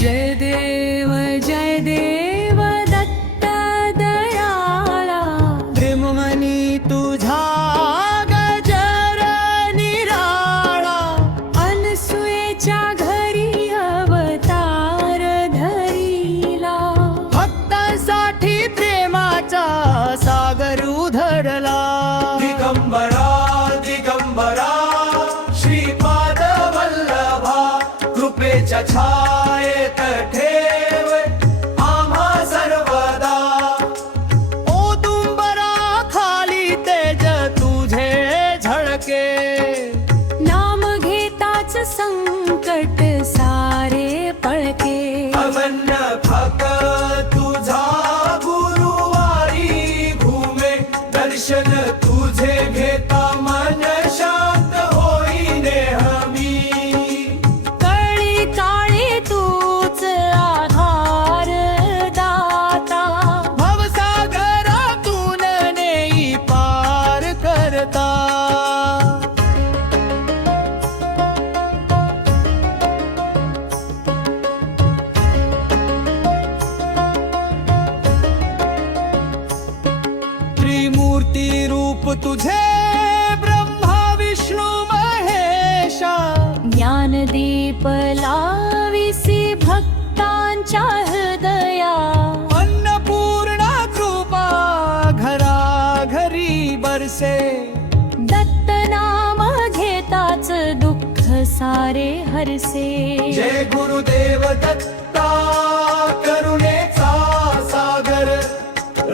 जय देव दत्त दयाळा, प्रेममनी तुझा गजर निराळा, अनसुयेच्या घरी अवतार धरिला, भक्तांसाठी प्रेमाचा सागर उधळला. दिगंबरा दिगंबरा श्रीपाद वल्लभा, कृपेच्या छायेत ठेव आम्हा सर्वदा. औदुंबरा खाली तेज तुझे झळके, नाम घेताच संकट सारे पळके. अवन्न भक्त तुझा गुरुवारी घुमे, दर्शन तुझे घेता मन शांत होई नेहमी. कळी काळी तूच आधार दाता, भवसागरातून नेई पार करता. त्रिमूर्ती रूप तुझे ब्रह्मा विष्णू महेशा, ज्ञानदीप लाविसी भक्तांच्या हृदया. अन्नपूर्णा कृपा घरा घरी बरसे, दत्त नाम घेताच दुःख सारे हरसे. जय गुरुदेव दत्ता करुणेचा सागर,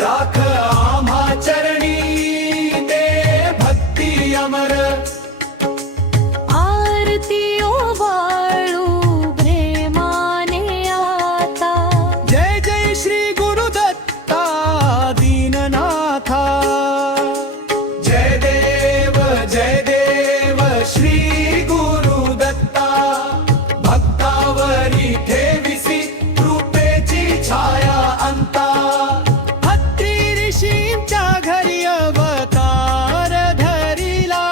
राख आम्हा चरणी दे भक्ती अमर. आरती ओवाळू प्रेमाने आता, जय जय श्री गुरुदत्ता दीननाथा. जय देव श्री गुरुदत्ता, भक्तावरी ठेविसी कृपेची छाया अंता. हत्ती ऋषींच्या घरी अवतार धरिला,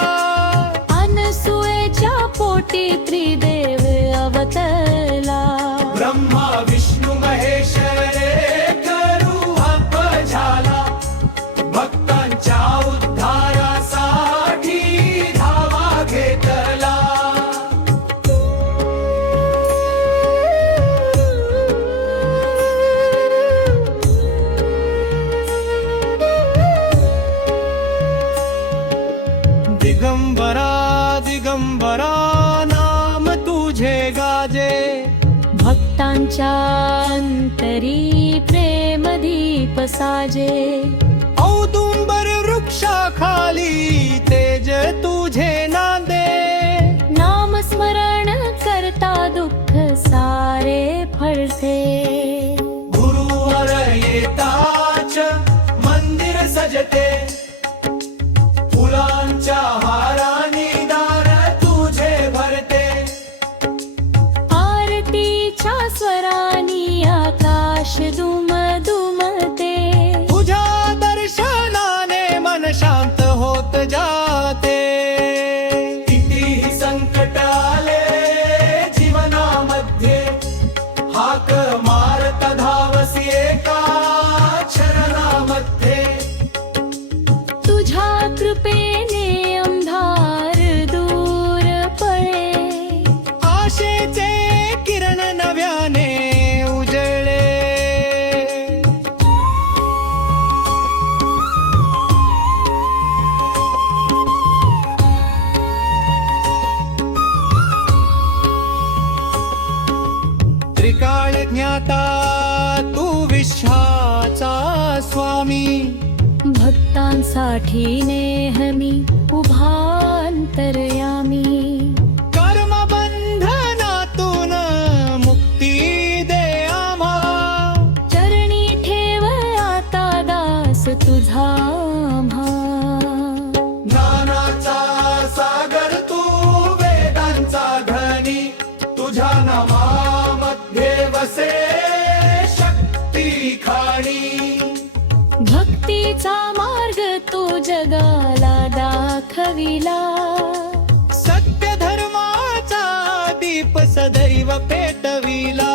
अनसुयेच्या पोटी त्रिदेव अवतरला. ब्रह्मा विष्णू महेश एक रूप झाला, भक्तांच्या उद्धारासाठी धावा घेतला. दिगंबरा दिगंबरा नाम तुझे गाजे, भक्तांच्या अंतरी प्रेम दीप साजे. औदुंबर वृक्षाखाली तेज तुझे नांदे, नाम स्मरण करता दुःख सारे फळते. गुरुवर येताच मंदिर सजते, फुलांच्या हारानी दार तुझे भरते. आरतीच्या स्वरानी आकाश दुमदुमते. तुझ्या दर्शनाने मन शांत होत जाते. कितीही संकट आले जीवनामध्ये, हाक मारत धावसी एका शरणामध्ये. तुझ्या कृपेने अंधार दूर पळे. आशेचे किरण नव्याने उजळे. त्रिकाळ ज्ञाता तू विश्वाचा स्वामी, भक्तांसाठी नेहमी उभा अंतर्यामी. कर्मबंधनातून मुक्ती दे आम्हा, चरणी ठेव आता दास तुझा आम्हा. ज्ञानाचा सागर तू वेदांचा धनी, तुझ्या नामामध्ये वसे शक्ती खाणी. भक्तीचा मार्ग तू जगाला दाखविला. सत्य धर्माचा दीप सदैव पेटविला.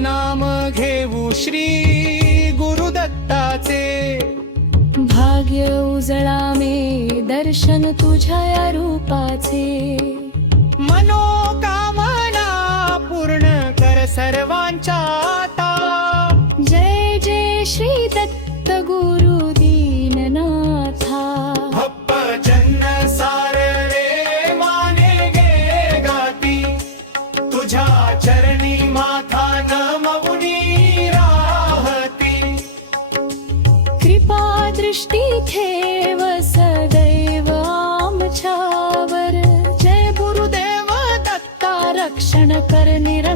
नाम घेऊ श्री गुरुदत्ताचे. भाग्य उजळावे दर्शन तुझ्या रूपाचे. मनोकामना पूर्ण कर सर्वांच्या आता. जय जय श्री दत्त गुरु दीननाथा. भक्तजन सार रे माने गे गाती, तुझ्या चरणी माथा नमवुनी राहती. कृपा दृष्टी ठेव सदैव आमच्यावर. जय गुरुदेव दत्ता रक्षण कर निर